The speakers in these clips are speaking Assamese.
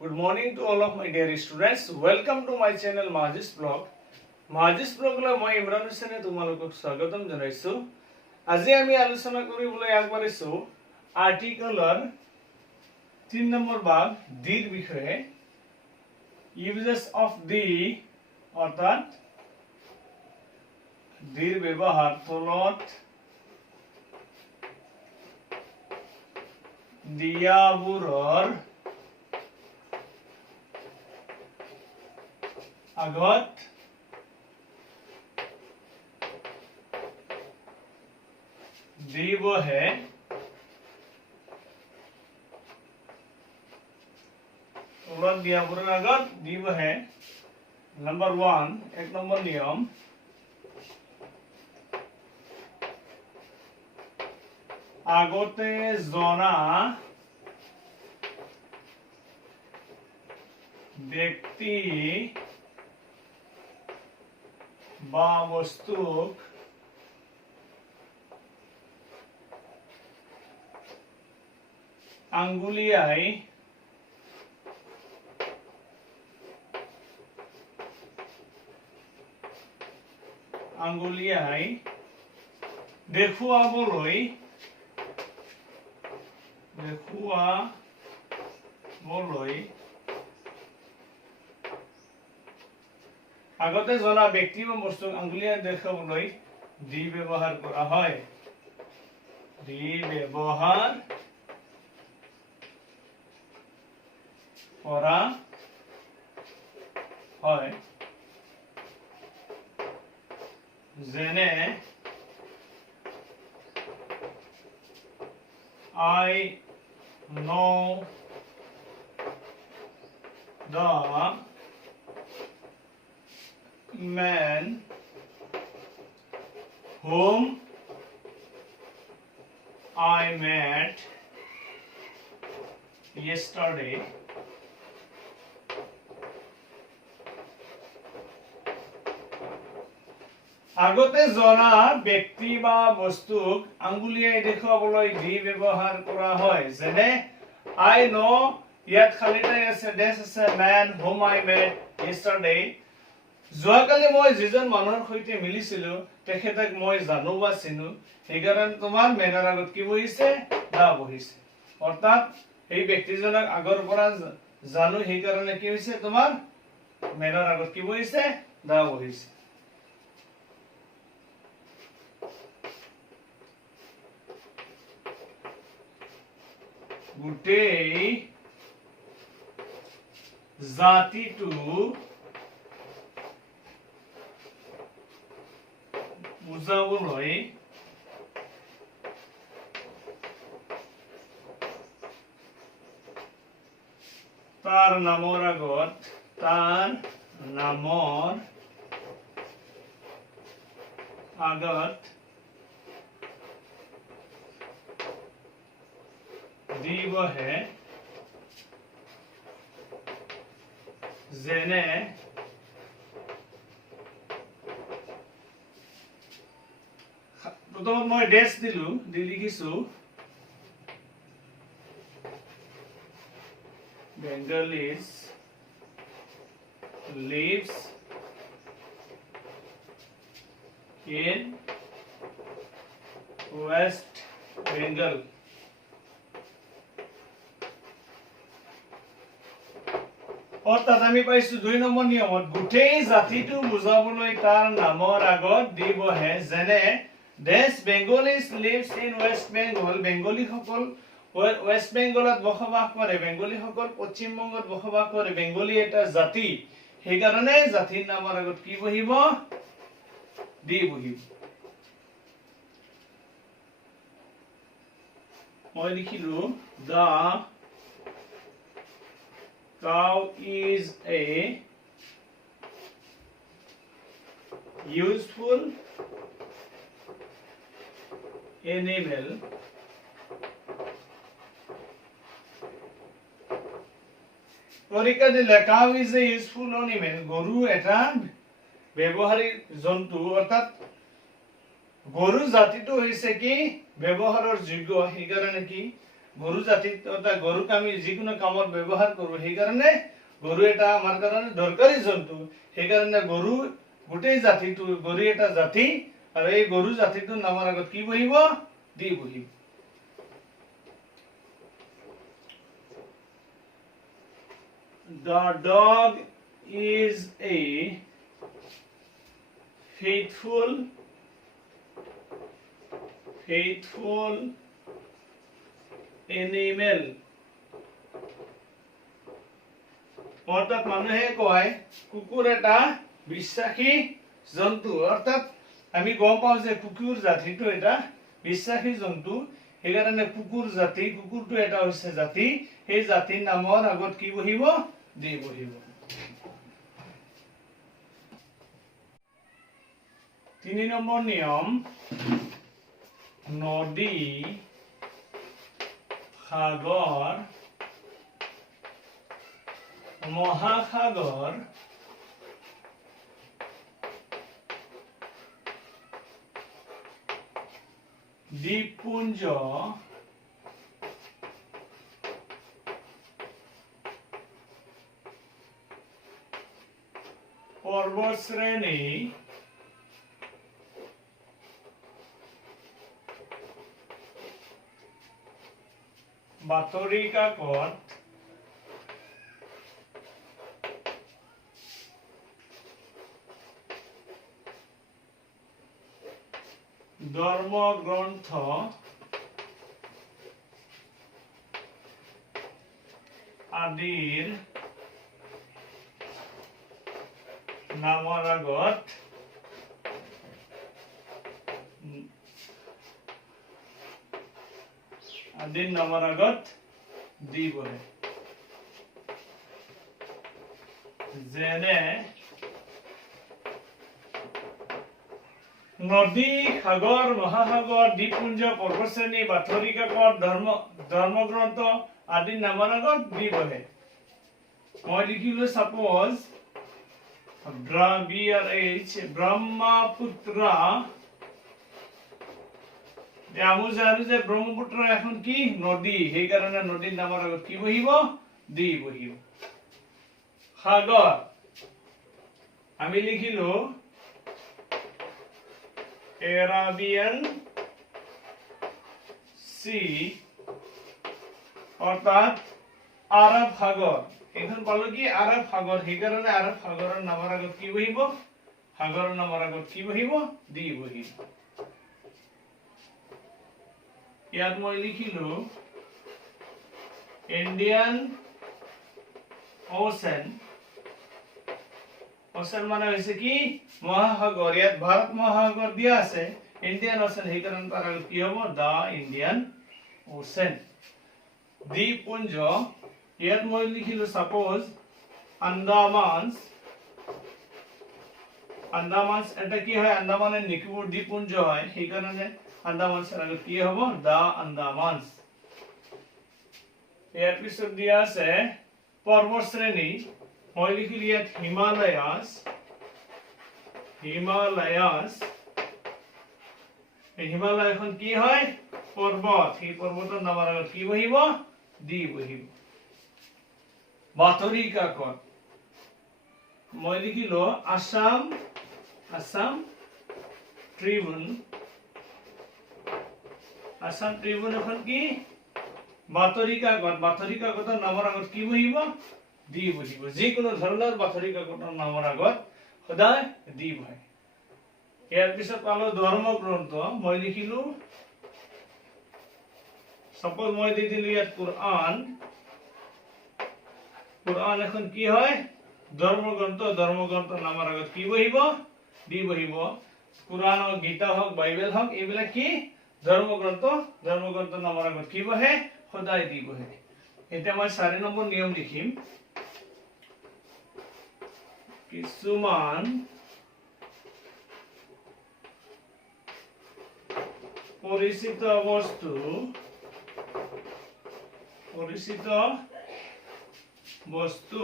Good morning to all of my dear students. Welcome to my channel Majis Blog. Majis Blog la moi Imran Hussaine tumalokok swagatam janaisu. Aji ami alochona koribole agbarisu article or 3 number bag dir bishoye uses of the অর্থাৎ dir ব্যবহার তলত দিয়াবোৰৰ আগত দিবহে তলত দিয়াবোৰৰ আগত দিবহে Number 1 एक नंबर नियम আগতে জনা ব্যক্তি বা বস্তুক আঙ্গুলিয়াই দেখুৱাবলৈ আগতে জনা ব্যক্তি বা বস্তুক আঙ্গুলিয়াই দেখুৱাবলৈ দি ব্যৱহাৰ কৰা হয় দি ব্যৱহাৰ কৰা হয় যেনে I know the man whom I met yesterday. আগতে জনা ব্যক্তি বা বস্তুক আঙ্গুলিয়াই দেখুৱাবলৈ দি ব্যৱহাৰ কৰা হয় যেনে I know ইয়াত খালিতে আছে ডেছ আছে man whom I met yesterday যোৱাকালি মই যিজন মানুহৰ সৈতে মিলিছিলো তেখেতক মই জানো বা চিনো সেইকাৰণে তোমাৰ মেনৰ আগত কি বহিছে দা বহিছে অৰ্থাৎ এই ব্যক্তিজনক আগৰ পৰা জানো সেইকাৰণে কি হৈছে তোমাৰ মেনৰ আগত কি বহিছে দা বহিছে গোটেই জাতিটো বুজাবলৈ তাৰ নামৰ আগত দিবহে যেনে প্ৰথমত মই ডেছ দিলো দি লিখিছো Bengalis lives in West Bengal অৰ্থাৎ আমি পাইছো 2 নম্বৰ নিয়মত গোটেই জাতিটো বুজাবলৈ তাৰ নামৰ আগত দিবহে যেনে দেশ বেংগলীজ লিভছ ইন ৱেষ্ট বেংগল বেংগলী সকল ৱেষ্ট বেংগলত বসবাস কৰে বেংগলী সকল পশ্চিম বংগত বসবাস কৰে বেংগলী এটা জাতি সেইকাৰণে জাতিৰ নামৰ আগত কি বহিব দি বহিব মই লিখিলো দা cow is a useful animal পৰীক্ষা দিলে cow is a useful animal গৰু এটা ব্যৱহাৰিক জন্তু অৰ্থাৎ গৰু জাতিটো হৈছে কি ব্যৱহাৰৰ যোগ্য সেইকাৰণে কি গৰু জাতিত অৰ্থাৎ গৰুক আমি যিকোনো কামত ব্যৱহাৰ কৰোঁ, সেইকাৰণে গৰু এটা আমাৰ কাৰণে দৰকাৰী জন্তু। সেইকাৰণে গৰু গোটেই জাতিটো, গৰু এটা জাতি, আৰু এই গৰু জাতিটোৰ নামৰ আগত কি বহিব? দি বহিব। The dog is a faithful animal. অর্থাৎ মানুহে কয় কুকুৰ এটা বিশ্বাসী জন্তু। অৰ্থাৎ আমি গম পাওঁ যে কুকুৰ জাতিটো এটা বিশ্বাসী জন্তু। সেইকাৰণে কুকুৰ জাতি, কুকুৰটো এটা হৈছে জাতি, সেই জাতিৰ নামৰ আগত কি বহিব? দি বহিব। 3 নম্বৰ নিয়ম, নদী, সাগৰ, মহাসাগৰ, দ্বীপপুঞ্জ, পৰ্বতশ্ৰেণী, বাতৰি কাকত, ধৰ্মগ্ৰন্থ, আদিৰ নামৰ আগত দি বহে। যেনে নদী, সাগৰ, মহাসাগৰ, দ্বীপপুঞ্জ, পৰ্বতশ্ৰেণী, বাতৰি কাকত, ধৰ্মগ্ৰন্থ আদিৰ নামৰ আগত দি বহে। মই লিখিলো সাপোজ ব্ৰহ্মপুত্ৰ। আমি জানো যে ব্ৰহ্মপুত্ৰ এখন কি? নদী। সেইকাৰণে নদীৰ নামৰ আগত কি বহিব? দি বহিব। সাগৰ আমি লিখিলো এৰাবিয়ান সি, অৰ্থাৎ আৰব সাগৰ। এখন পালো কি? আৰব সাগৰ। সেইকাৰণে আৰব সাগৰৰ নামৰ আগত কি বহিব? সাগৰৰ নামৰ আগত কি বহিব? দি বহিব। ইয়াত মই লিখিলো ইণ্ডিয়ান ওচেন। ওচেন মানে হৈছে কি? মহাসাগৰ। ইয়াত ভাৰত মহাসাগৰ দিয়া আছে, ইণ্ডিয়ান ওচেন, সেইকাৰণে তাৰ আগত কি হ'ব? The Indian Ocean. দ্বীপপুঞ্জ, ইয়াত মই লিখিলো সাপোজ আন্দামানস। আন্দামানস এটা কি হয়? আন্দামানে নিকোবৰ দ্বীপপুঞ্জ হয়, সেইকাৰণে আন্দামানসৰ আগত কি হ'ব? দা আন্দামানস। ইয়াৰ পিছত দিয়া আছে পৰ্বতশ্ৰেণী। মই লিখিলো ইয়াত হিমালয়াস। হিমালয়াস, এই হিমালয়খন কি হয়? পৰ্বত। সেই পৰ্বতৰ নামৰ আগত কি বহিব? দি বহিব। বাতৰি কাকত মই লিখিলো আসাম ট্ৰিবিউন। আসাম ট্ৰিবিউন এখন কি? বাতৰি কাকত। বাতৰি কাকতৰ নামৰ আগত কি বহিব? দি বহিব। যিকোনো ধৰণৰ বাতৰি কাকতৰ নামৰ আগত সদায় দি বহে। ইয়াৰ পিছত পালো ধৰ্মগ্ৰন্থ। মই লিখিলো সাপোজ মই দি দিলো ইয়াত কুৰআন। কুৰআন এখন কি হয়? ধৰ্মগ্ৰন্থ। ধৰ্মগ্ৰন্থৰ নামৰ আগত কি বহিব? দি বহিব। কুৰআন হোক, গীতা হোক, বাইবেল হোক, এইবিলাক কি? ধৰ্মগ্ৰন্থ। ধৰ্মগ্ৰন্থৰ নামৰ আগত কি বহে? সদায় দি বহে। এতিয়া মই 4 নম্বৰ নিয়ম লিখিম। কিছুমান পৰিচিত বস্তু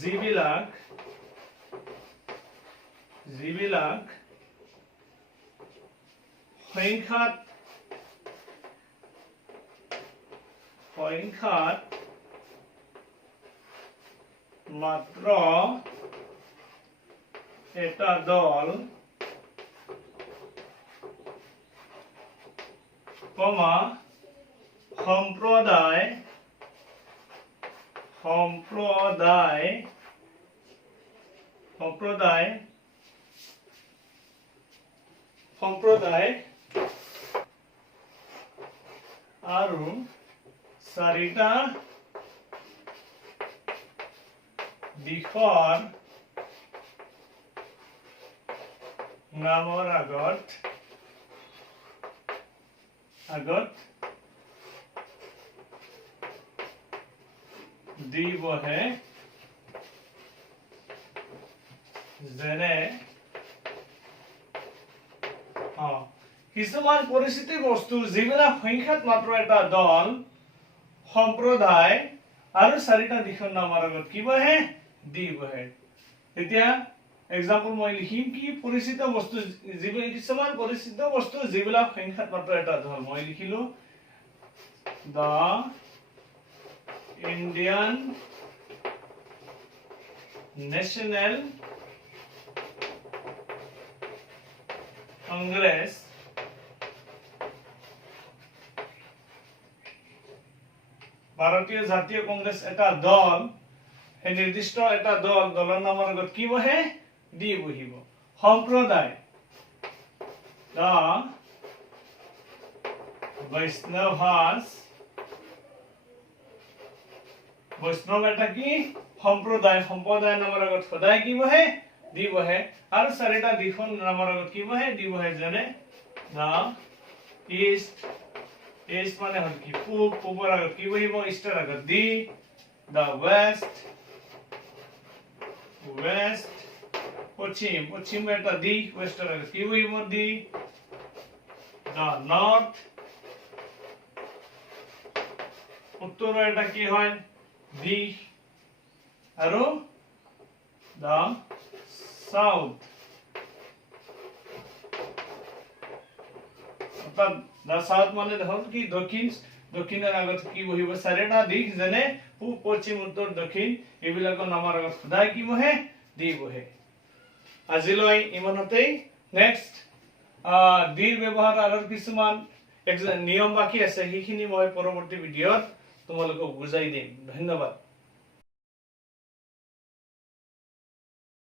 যিবিলাক সংখ্যাত সংখ্যাত মাত্ৰ এটা দল কমা সম্প্ৰদায় আৰু চাৰিটা দিশৰ নামৰ আগত দি বহে যেনে কিছুমান পৰিস্থিতি বস্তু যিবিলাক সংখ্যাত মাত্ৰ এটা দল সম্প্ৰদায় আৰু চাৰিটা দিশৰ নামৰ আগত কি বহে দি বহে এতিয়া এক্সাম্পল মই লিখিম কি পৰিচিত বস্তু যিবিলাক কিছুমান পৰিচিত বস্তু যিবিলাক সংখ্যাত মাত্ৰ এটা দল মই লিখিলো দা Indian National Congress ভাৰতীয় জাতীয় কংগ্ৰেছ এটা দল এই নিৰ্দিষ্ট এটা দলৰ নামৰ আগত কি বহে দি বহিব সম্প্ৰদায় দা বৈষ্ণৱ এটা কি সম্প্ৰদায় নামৰ আগত সদায় কি বহে দি বহে আৰু চাৰিটা দিশৰ নামৰ আগত কি বহে দি বহে যেনে দা ইষ্ট মানে হল কি পূবৰ আগত কি বহিব ইষ্টৰ আগত দি দা ৱেষ্ট পশ্চিম এটা দিশ ৱেষ্টৰ আগত কি বহিব দি দা নৰ্থ উত্তৰৰ এটা কি হয় দিশ আৰু দা সাউথ অৰ্থাৎ দা সাউথ মানে দেখুন কি দক্ষিণৰ আগত কি বহিব চাৰিটা দিশ যেনে পূব পশ্চিম উত্তৰ দক্ষিণ এইবিলাকৰ নামৰ আগত সদায় কি বহে দি বহে আজিলৈ ইমানতেই নেক্সট দিৰ ব্যৱহাৰ আৰু কিছুমান নিয়ম বাকি আছে সেইখিনি মই পৰৱৰ্তী ভিডিঅ'ত তোমালোকক বুজাই দিম ধন্যবাদ